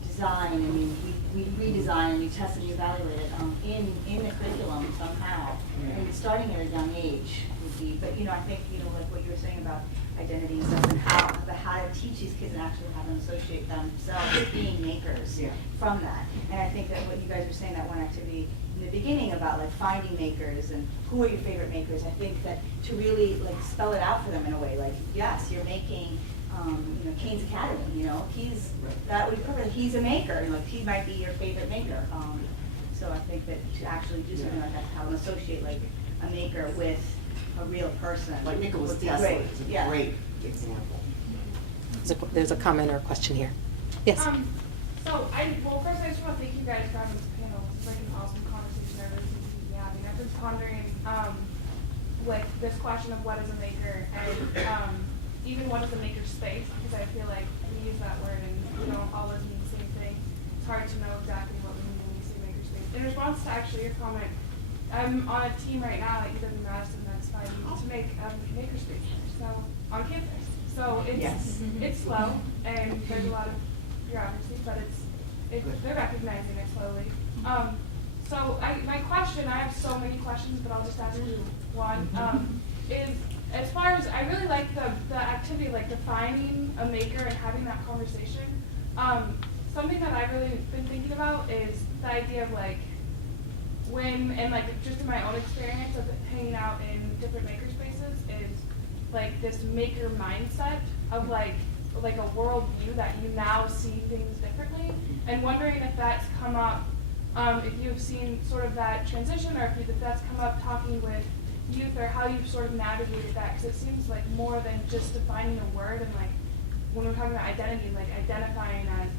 design and we redesign and you test and you evaluate it in the curriculum somehow, and starting at a young age would be. But I think like what you were saying about identity and stuff, and how to teach these kids and actually have them associate themselves with being makers from that. And I think that what you guys were saying, that one activity in the beginning about like finding makers and who are your favorite makers, I think that to really like spell it out for them in a way, like, yes, you're making Kane's Academy, that would cover, he's a maker, and like he might be your favorite maker. So I think that to actually do something like that, to have them associate like a maker with a real person. Like Nicholas Tesla is a great example. There's a comment or a question here. Yes. First I just want to thank you guys for having this panel. It's like an awesome conversation I really seem to be having. I've been pondering like this question of what is a maker, and even what is a maker space, because I feel like we use that word and we don't always mean the same thing. It's hard to know exactly what we mean when we say maker space. In response to actually your comment, I'm on a team right now at UW-Madison that's fighting to make a makerspace on campus. So it's slow, and there's a lot of bureaucracy, but they're recognizing it slowly. My question, I have so many questions, but I'll just ask you one. Is as far as I really like the activity, like defining a maker and having that conversation. Something that I've really been thinking about is the idea of like just in my own experience of hanging out in different maker spaces is like this maker mindset of like a world view that you now see things differently, and wondering if that's come up, if you've seen sort of that transition, or if that's come up talking with youth, or how you've sort of navigated that, because it seems like more than just defining a word, and like when we're talking about identity, like identifying as,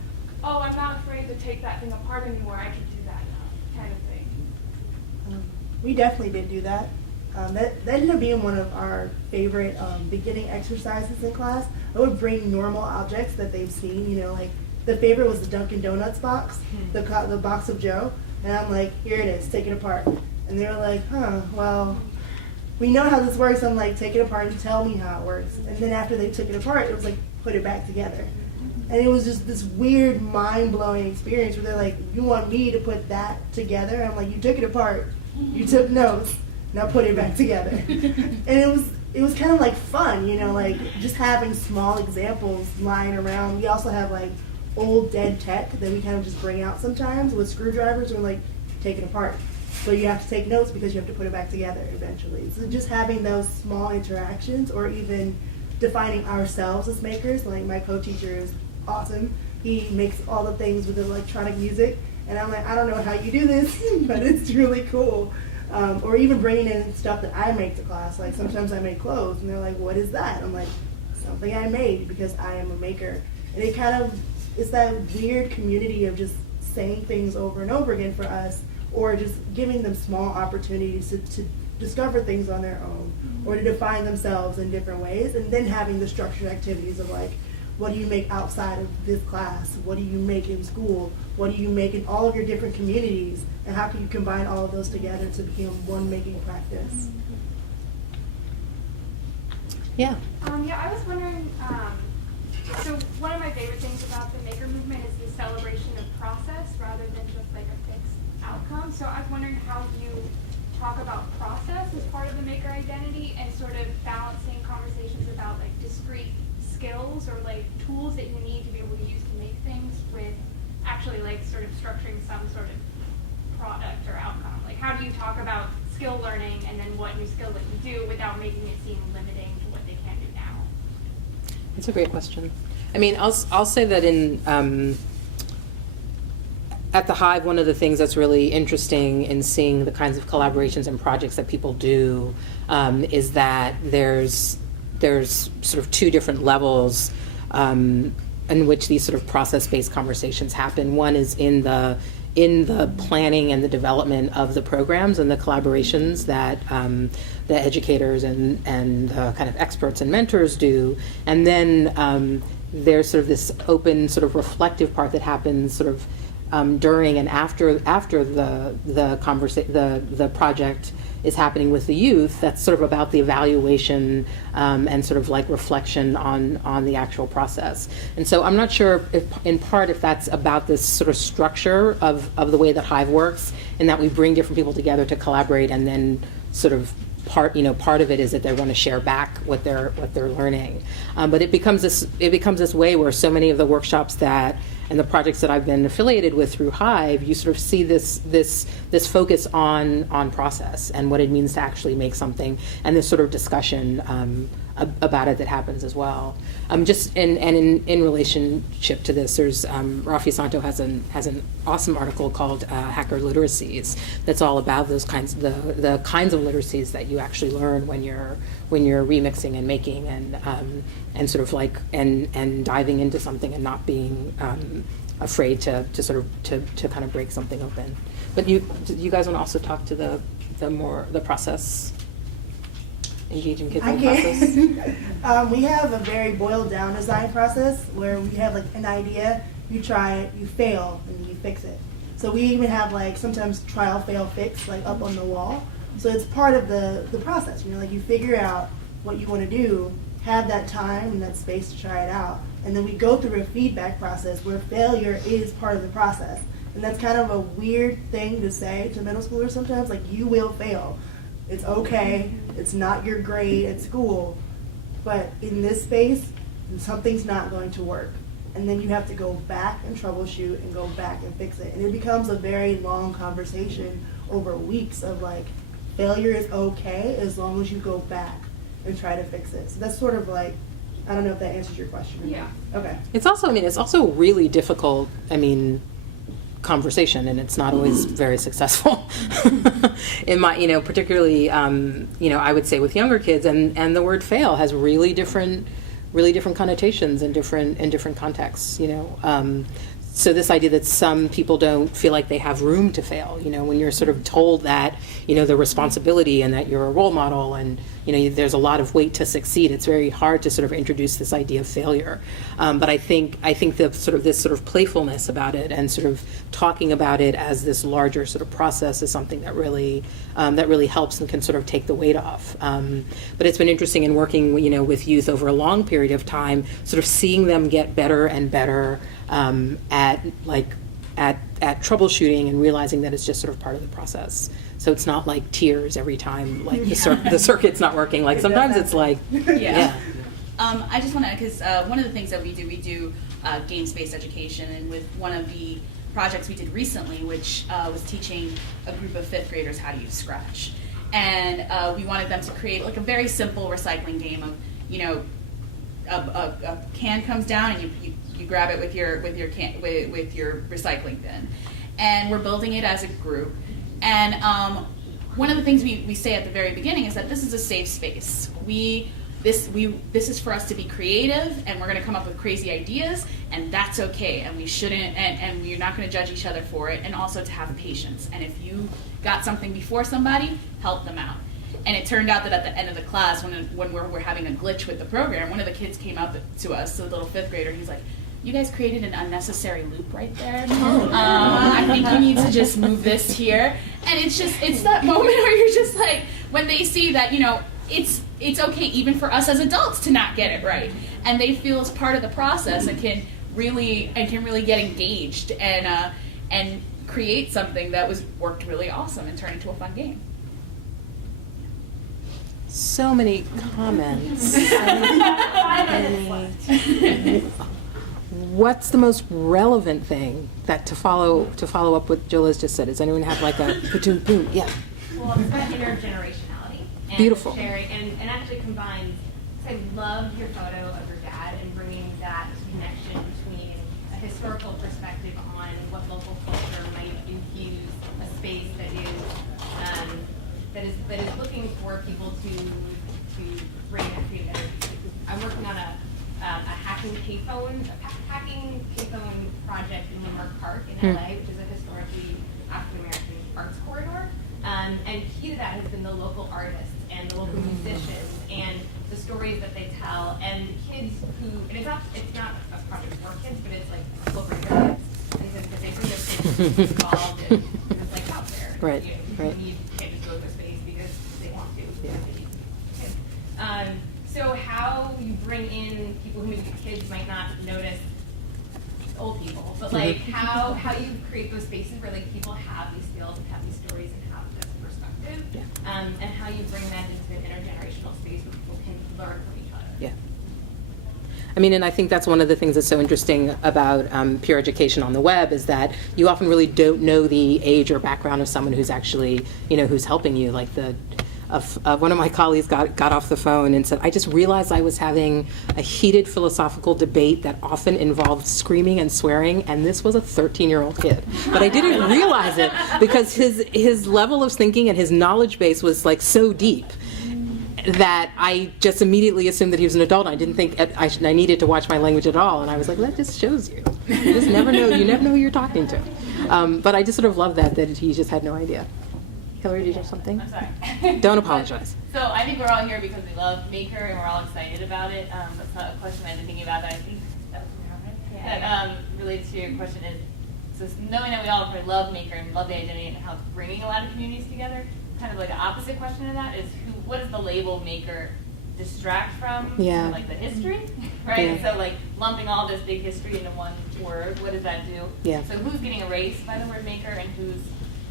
oh, I'm not afraid to take that thing apart anymore, I can do that now, kind of thing. We definitely did do that. That ended up being one of our favorite beginning exercises in class. I would bring normal objects that they've seen, like the favorite was the Dunkin' Donuts box, the box of Joe, and I'm like, here it is, take it apart. And they were like, well, we know how this works. I'm like, take it apart and tell me how it works. And then after they took it apart, it was like, put it back together. And it was just this weird, mind-blowing experience where they're like, you want me to put that together? I'm like, you took it apart. You took notes. Now put it back together. And it was kind of like fun, you know, like just having small examples lying around. We also have like old dead tech that we kind of just bring out sometimes with screwdrivers and like take it apart. So you have to take notes because you have to put it back together eventually. So just having those small interactions, or even defining ourselves as makers. Like my co-teacher is awesome. He makes all the things with electronic music, and I'm like, I don't know how you do this, but it's really cool. Or even bringing in stuff that I make to class. Like sometimes I make clothes, and they're like, what is that? I'm like, something I made because I am a maker. And it kind of, it's that weird community of just saying things over and over again for us, or just giving them small opportunities to discover things on their own, or to define themselves in different ways, and then having the structured activities of like, what do you make outside of this class? What do you make in school? What do you make in all of your different communities? And how can you combine all of those together to become one making practice? Yeah, I was wondering, so one of my favorite things about the maker movement is the celebration of process rather than just like a fixed outcome. So I was wondering how you talk about process as part of the maker identity, and sort of balancing conversations about like discrete skills or like tools that you need to be able to use to make things with actually like sort of structuring some sort of product or outcome. Like how do you talk about skill learning and then what new skill that you do without making it seem limiting to what they can do now? It's a great question. I mean, I'll say that in at the Hive, one of the things that's really interesting in seeing the kinds of collaborations and projects that people do is that there's sort of two different levels in which these sort of process-based conversations happen. One is in the planning and the development of the programs and the collaborations that the educators and kind of experts and mentors do, and then there's sort of this open sort of reflective part that happens sort of during and after the project is happening with the youth. That's sort of about the evaluation and sort of like reflection on the actual process. And so I'm not sure if that's about this sort of structure of the way that Hive works, and that we bring different people together to collaborate, and then sort of part of it is that they want to share back what they're learning. But it becomes this way where so many of the workshops and the projects that I've been affiliated with through Hive, you sort of see this focus on process and what it means to actually make something, and this sort of discussion about it that happens as well. In relationship to this, there's Rafi Santo has an awesome article called Hacker Literacies that's all about those kinds the kinds of literacies that you actually learn when you're remixing and making and sort of like and diving into something and not being afraid to kind of break something open. But you guys want to also talk to the process, engaging kids in the process? We have a very boiled down design process where we have like an idea, you try it, you fail, and you fix it. So we even have like sometimes trial, fail, fix like up on the wall. So it's part of the process, like you figure out what you want to do, have that time and that space to try it out. And then we go through a feedback process where failure is part of the process. And that's kind of a weird thing to say to middle schoolers sometimes, like you will fail. It's okay, it's not your grade at school, but in this space, something's not going to work. And then you have to go back and troubleshoot and go back and fix it. And it becomes a very long conversation over weeks of like, failure is okay as long as you go back and try to fix it. So that's sort of like, I don't know if that answers your question. Yeah. Okay. It's also really difficult, conversation, and it's not always very successful. In my, particularly, I would say with younger kids, and the word fail has really different connotations in different contexts, So this idea that some people don't feel like they have room to fail, when you're sort of told that, the responsibility and that you're a role model and, there's a lot of weight to succeed, it's very hard to sort of introduce this idea of failure. But I think the this sort of playfulness about it and sort of talking about it as this larger sort of process is something that really helps and can sort of take the weight off. But it's been interesting in working, with youth over a long period of time, sort of seeing them get better and better at troubleshooting and realizing that it's just sort of part of the process. So it's not like tears every time, like the circuit's not working. Like sometimes it's like, yeah. I just want to, because one of the things that we do games-based education, and with one of the projects we did recently, which was teaching a group of 5th graders how to use Scratch. And we wanted them to create like a very simple recycling game of, a can comes down and you grab it with your recycling bin. And we're building it as a group. And one of the things we say at the very beginning is that this is a safe space. This is for us to be creative, and we're going to come up with crazy ideas, and that's okay. And we shouldn't, and we're not going to judge each other for it. And also to have patience. And if you got something before somebody, help them out. And it turned out that at the end of the class, when we're having a glitch with the program, one of the kids came up to us, the little 5th grader. He's like, "You guys created an unnecessary loop right there. I think you need to just move this here." And it's that moment where you're just like, when they see that, it's okay even for us as adults to not get it right, and they feel it's part of the process and can really get engaged and create something that worked really awesome and turn into a fun game. So many comments. What's the most relevant thing that to follow up what Joliz just said? Does anyone have like a boom? Yeah. Well, it's about intergenerationality and Beautiful. sharing, and actually combines. I love your photo of your dad and bringing that connection between a historical perspective on what local culture might infuse a space that is looking for people to bring that creative energy. I'm working on a hacking payphone project in Landmark Park in LA, which is a historically African American arts corridor. And key to that has been the local artists and the local musicians and the stories that they tell, and kids who, and it's not a project for kids, but it's like people bring their kids, because they bring their kids involved, and it's like out there. Right. You can't just go to their space because they want to. Yeah. So how you bring in people who maybe kids might not notice, old people, but like how you create those spaces where like people have these skills and have these stories and have this perspective, and how you bring that into an intergenerational space where people can learn from each other. Yeah. I mean, and I think that's one of the things that's so interesting about peer education on the web is that you often really don't know the age or background of someone who's actually, who's helping you. Like one of my colleagues got off the phone and said, "I just realized I was having a heated philosophical debate that often involved screaming and swearing, and this was a 13-year-old kid. But I didn't realize it because his level of thinking and his knowledge base was like so deep that I just immediately assumed that he was an adult. I didn't think I needed to watch my language at all, and I was like, that just shows you. You just never know. You never know who you're talking to." But I just sort of love that he just had no idea. Hillary, did you have something? I'm sorry. Don't apologize. So I think we're all here because we love Maker and we're all excited about it. That's not a question I've been thinking about that I think that was that relates to your question is, so knowing that we all love Maker and love the identity and how it's bringing a lot of communities together, kind of like the opposite question to that is what does the label Maker distract from? Yeah. Like the history, right? Yeah. So like lumping all this big history into one word, what does that do? Yeah. So who's getting erased by the word Maker and who's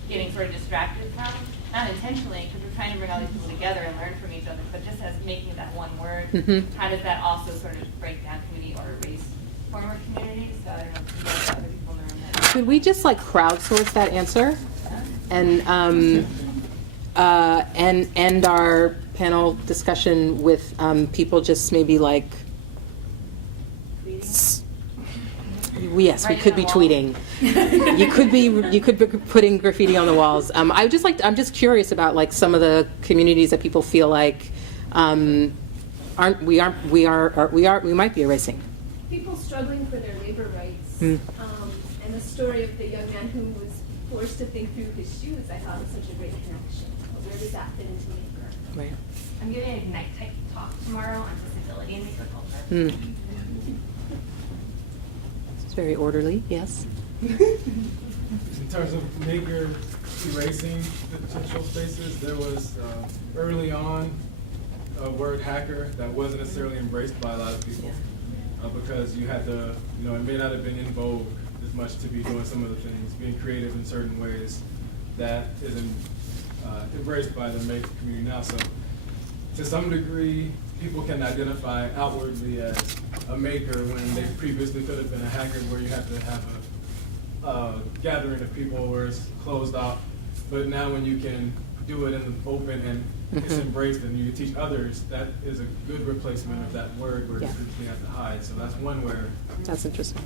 getting sort of distracted from, not intentionally, because we're trying to bring all these people together and learn from each other, but just as making that one word, how does that also sort of break down community or erase former communities? So I don't know if you guys other people in the room that. Could we just like crowdsource that answer and end our panel discussion with people just maybe like yes, we could be tweeting. You could be putting graffiti on the walls. I'm just curious about like some of the communities that people feel like we might be erasing. People struggling for their labor rights, and story of the young man who was forced to think through his shoes, I thought was such a great connection. But where does that fit into maker? Right. I'm giving an Ignite type talk tomorrow on disability in maker culture. It's very orderly, yes. In terms of maker erasing potential spaces, there was early on a word hacker that wasn't necessarily embraced by a lot of people because you had to, it may not have been in vogue as much to be doing some of the things, being creative in certain ways that isn't embraced by the maker community now. So to some degree, people can identify outwardly as a maker when they previously could have been a hacker, where you have to have a gathering of people where it's closed off. But now when you can do it in the open and it's embraced and you teach others, that is a good replacement of that word where you have to hide. So that's one where. That's interesting.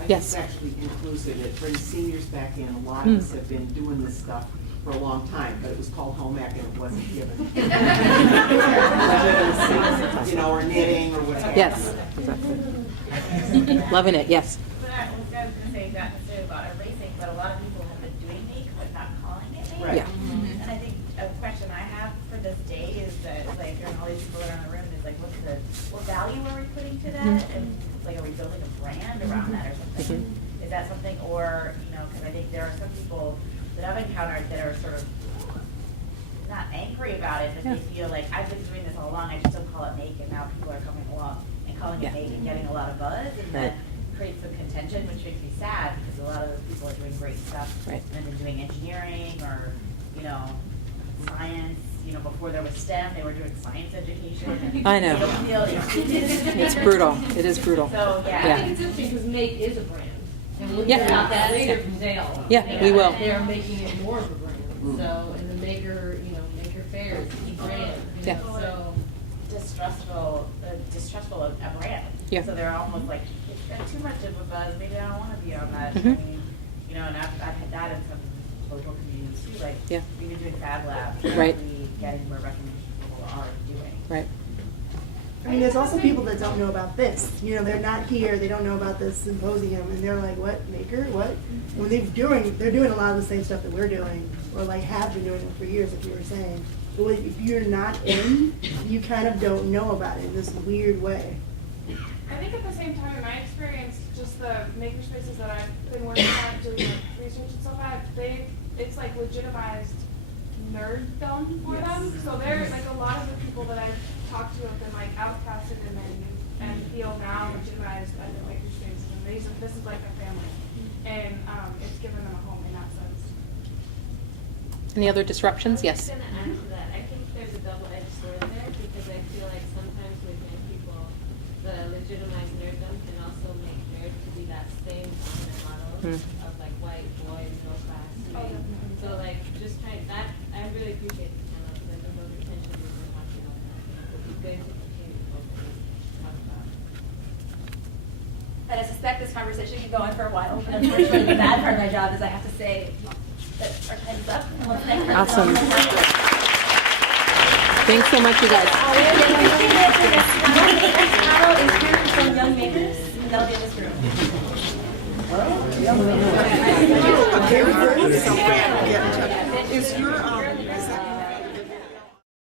I Yes. think it's actually inclusive. It brings seniors back in. A lot of us have been doing this stuff for a long time, but it was called home ec and it wasn't given. Or knitting or whatever. Yes, exactly. Loving it, yes. But I was going to say not necessarily about erasing, but a lot of people have been doing make but not calling it make. Right. Yeah. And I think a question I have for this day is that, like, during all these people that are in the room, is like, what value are we putting to that? And like, are we building a brand around that or something? Is that something, or, because I think there are some people that I've encountered that are sort of not angry about it, but they feel like, I've been doing this all along, I just don't call it make, and now people are coming along and calling it make and getting a lot of buzz, and that creates some contention, which makes me sad, because a lot of those people are doing great stuff, and then doing engineering or, science, before there was STEM, they were doing science education. I know. They don't feel It's brutal. It is brutal. So, I think it's interesting because make is a brand. And we'll Yeah. hear about that later from Dale. Yeah, we will. They're making it more of a brand. So, and the maker, maker fair is a brand. Yeah. So distrustful of a brand. Yeah. So they're almost like, it's got too much of a buzz, maybe I don't want to be on that. I mean, and I've had that in some local communities too, like, even doing Fab Lab, Right. getting more recognition people are doing. Right. I mean, there's also people that don't know about this. They're not here. They don't know about this symposium, and they're like, "What maker? What?" When they're doing a lot of the same stuff that we're doing, or like have been doing it for years, like you were saying. But if you're not in, you kind of don't know about it in this weird way. I think at the same time, in my experience, just the makerspaces that I've been working on, doing research and stuff like that, it's like legitimized nerddom for them. So they're like, a lot of the people that I've talked to have been like outcasted and feel now legitimized as a makerspace. And this is like a family, and it's given them a home in that sense. Any other disruptions? Yes. I was going to add to that. I think there's a double-edged sword there, because I feel like sometimes within people that are legitimized nerddom can also make nerds to be that same dominant model of like white boy, middle class. So like just trying that, I really appreciate the panel, because I think those are tensions we're talking about. It would be good to continue to talk about. And I suspect this conversation can go on for a while, but unfortunately the bad part of my job is I have to say that our time is up. And let's thank Awesome. Thanks so much, you guys. Next panel is hearing from young makers, and they'll be in this room.